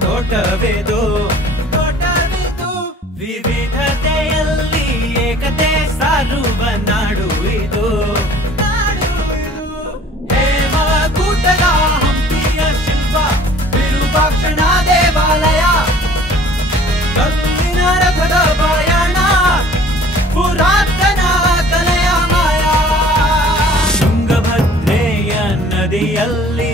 ತೋಟವಿದು ವಿವಿಧತೆಯಲ್ಲಿ ಏಕತೆ ಸಾರುವ ನಾಡು ಇದು ಹೇಮಕೂಟದ ಹಂಪಿಯ ಶಿಲ್ಪ ವಿರೂಪಾಕ್ಷಣ ದೇವಾಲಯ ಕಲ್ಲಿನ ರಥದ ಪಯಣ ಪುರಾತನ ಕಲೆಯ ಮಾಯ ತುಂಗಭದ್ರೆಯ ನದಿಯಲ್ಲಿ